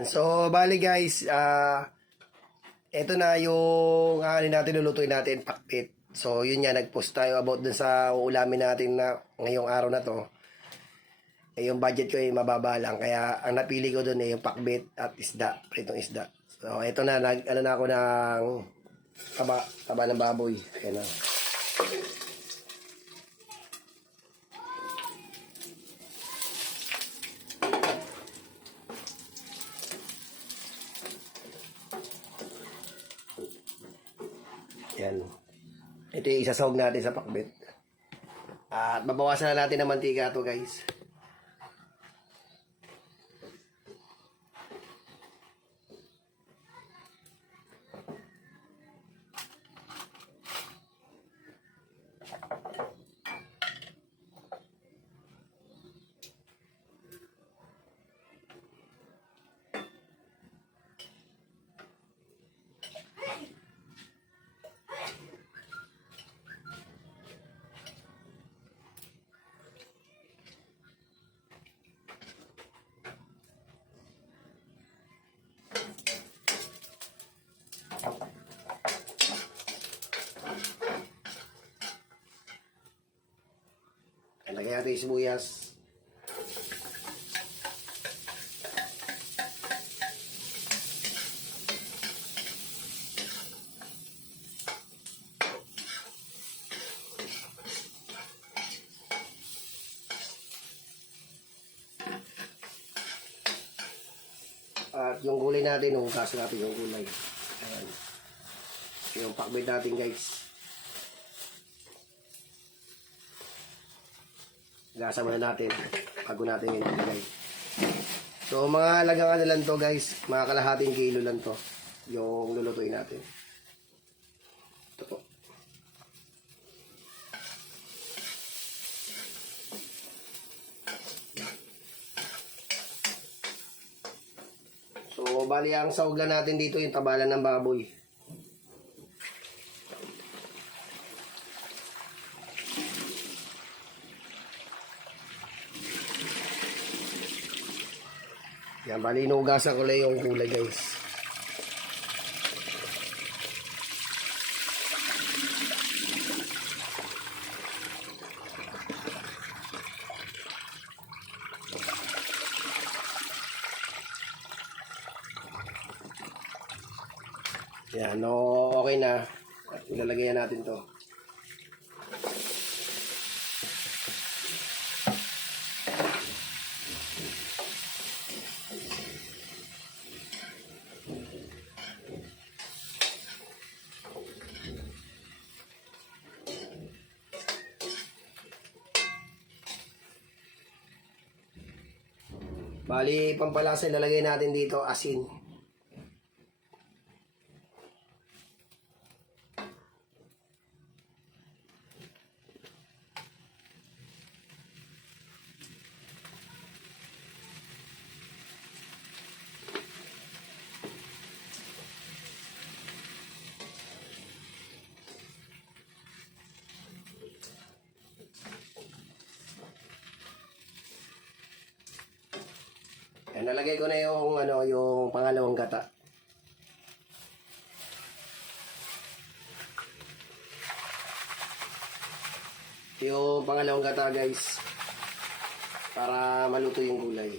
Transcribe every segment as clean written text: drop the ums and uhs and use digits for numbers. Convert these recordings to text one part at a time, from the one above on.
So, bali guys, ito na yung natin lulutuin natin, pakbit. So, yun nga, nag-post tayo about dun sa uulamin natin na ngayong araw na to. Yung budget ko ay mababa lang. Kaya, ang napili ko dun ay yung pakbit at isda, pritong isda. So, ito na, ano na ako ng taba ng baboy. Ayan na. Yan. Ito yung isasawag natin sa pakbit. At babawasan na natin ng mantika to guys. Lagay natin yung sibuyas. At yung gulay natin, hugasan natin yung gulay. Ayan. Yung pakbit natin guys. Gasa muna natin bago natin yung ilagay. So mga lagang ano lang to guys, mga kalahating kilo lang to yung lulutuin natin. Ito po. So bali ang sahog lang natin dito yung tabalan ng baboy. Yan, bali inuugasan ko lang yung kulay guys. Yan, no, okay na. At ilalagay natin to. Bali, pampalasa ilalagay natin dito, asin. Yan, nalagay ko na yung yung pangalawang gata. Yung pangalawang gata guys, para maluto yung gulay.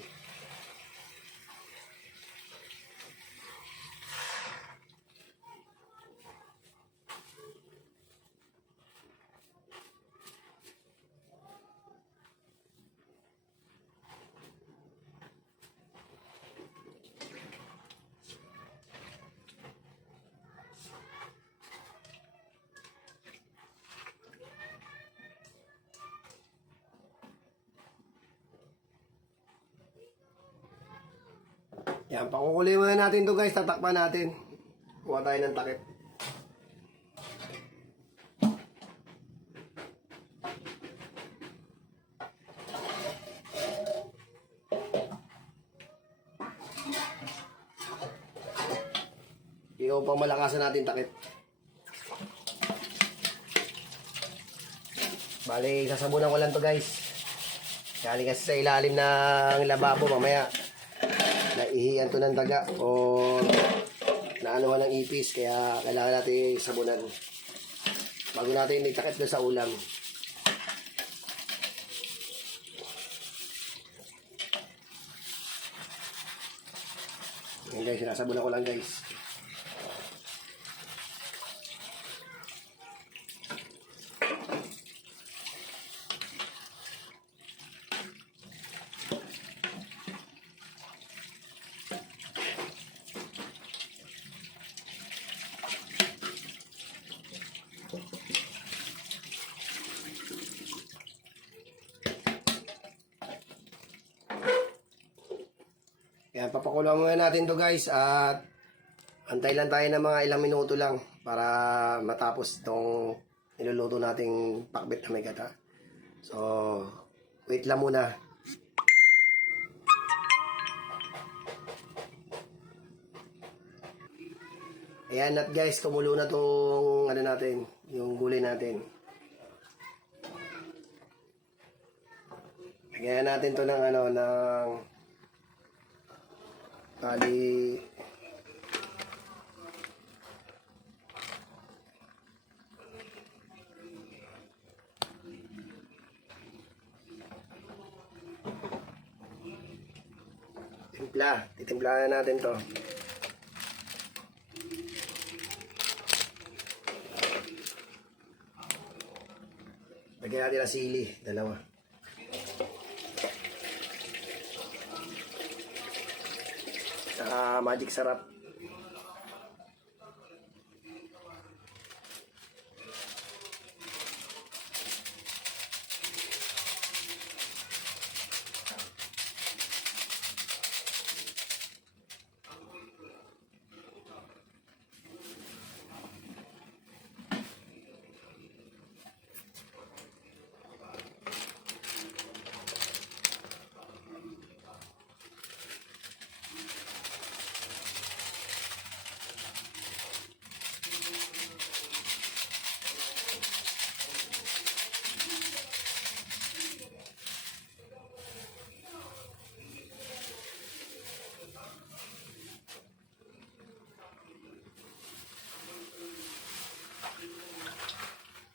Yan, pakukuloy muna natin to guys, tatakpan natin. Kuha tayo ng takip. Yung pamalakasan natin takip. Bali, sasabunan ko lang to guys. Galing kasi sa ilalim ng lababo mamaya. naihiyan to ng daga o naanuhan ng ipis, kaya kailangan natin sabunan bago natin itakip doon sa ulam. Ayan guys, sinasabunan ko lang guys. Yan, papakuloan muna natin to guys at antay lang tayo ng mga ilang minuto lang para matapos itong niluluto nating pakbet na may gata. So, wait lang muna. Ayan at guys, kumulo na tong ano natin, yung gulay natin. Lagyan natin to ng ano, ng tali. Titimplahan na natin to. Lagyan natin ang sili, dalawa. Saka magic sarap.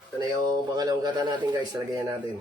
Ito na yung pangalawang gata natin guys, talagayan natin.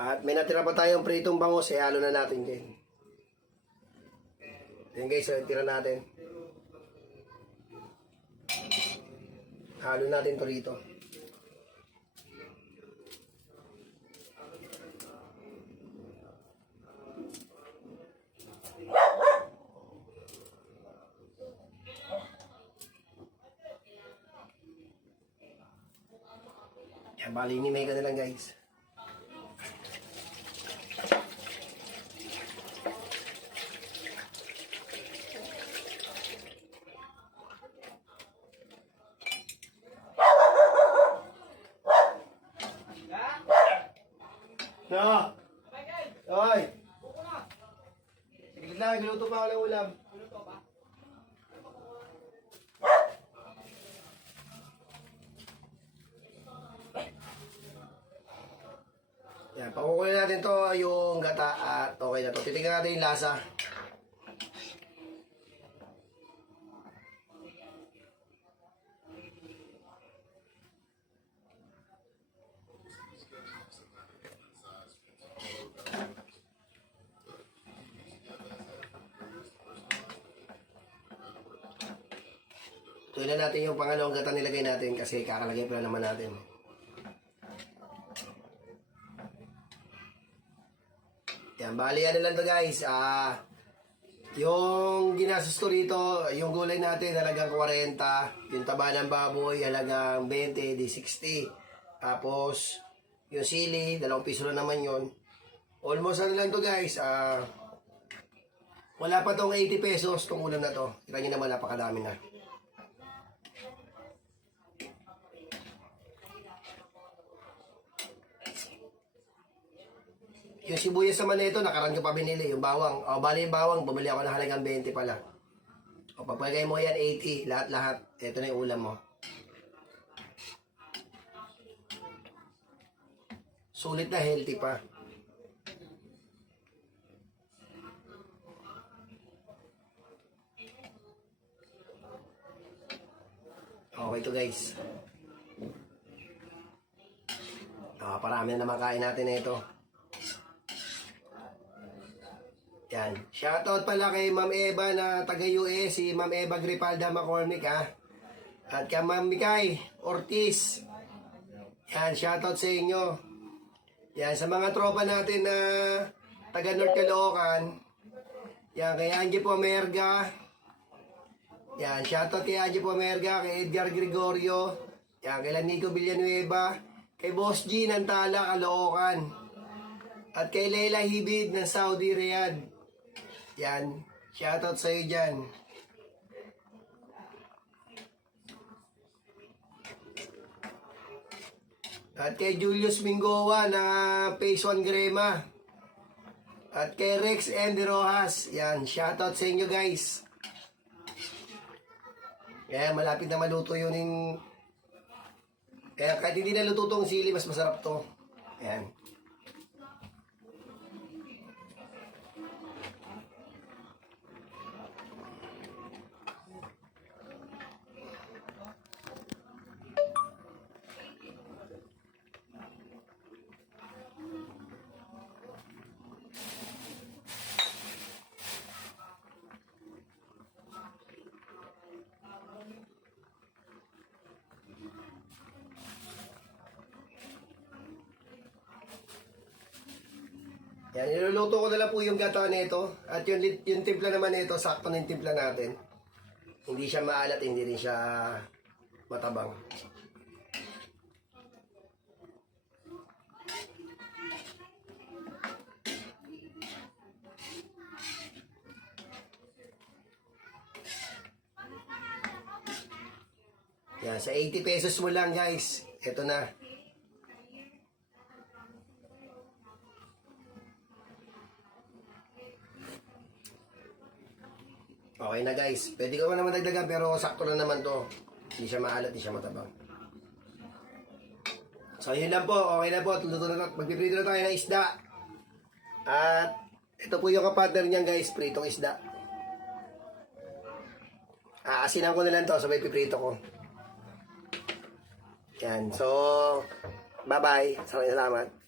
At may natira pa tayong pritong bangus, halo na natin din. Yan guys, so tira natin. Halo natin to rito. Yan, bali may ka na lang guys. No. Oy. Sige lang, niluto pa ako ng ulam. Yan, pakukunin natin to yung gata at okay na to. Titingnan natin yung lasa. Tuloy natin yung pangalawang gata nilagay natin kasi kakalagay pa naman natin. Yan, bali ano lang to guys. Yung ginastos ko rito, yung gulay natin halagang 40, yung taba ng baboy halagang 20, di 60. Tapos, yung sili, 2 piso lang naman yon. Almost ano lang to guys, wala pa tong 80 pesos tong ulam na to. Kita nyo naman, napakadami na. Yung sibuyas naman nito, nakaraan ko pa binili. Yung bawang, bali yung bawang, bumili ako ng halagang 20 pala. O, papagay mo yan, 80, lahat-lahat. Ito na yung ulam mo. Sulit na, healthy pa. Okay to guys. Parami na naman kain natin na ito. Yan. Shoutout pala kay Ma'am Eva na taga-US, si Ma'am Eva Gripalda McCormick ha. At kay Ma'am Mikay Ortiz. Yan, shoutout sa inyo. Yan, sa mga tropa natin na taga North Caloocan. Yan, kay Angie Pomerga. Yan, shoutout kay Angie Pomerga, kay Edgar Gregorio. Yan, kay Nico Villanueva. Kay Boss G ng Tala, Caloocan. At kay Leila Hibid ng Saudi Riyadh. Yan, shoutout sa iyo dyan. At kay Julius Mingoa na Phase 1 Grema. At kay Rex Andy Rojas. Yan, shoutout sa inyo guys. Kaya malapit na maluto yun yung... Kaya kahit hindi naluto tong sili, mas masarap to. Yan. Yan, niluluto ko na lang po yung gata nito. At yung timpla naman nito, sakto na yung timpla natin. Hindi siya maalat, hindi rin siya matabang. Yan, sa 80 pesos mo lang guys. Ito na. Okay na guys. Pwede ko naman dagdagan pero sakto na naman to. Hindi siya maalat, hindi siya matabang. So yun lang po. Okay na po. Luto na. Magpiprito na tayo ng isda. At ito po yung kapartner niyan guys. Pritong isda. Aasinan ko na lang to. Sabay piprito ko. Yan. So, bye-bye. Salamat.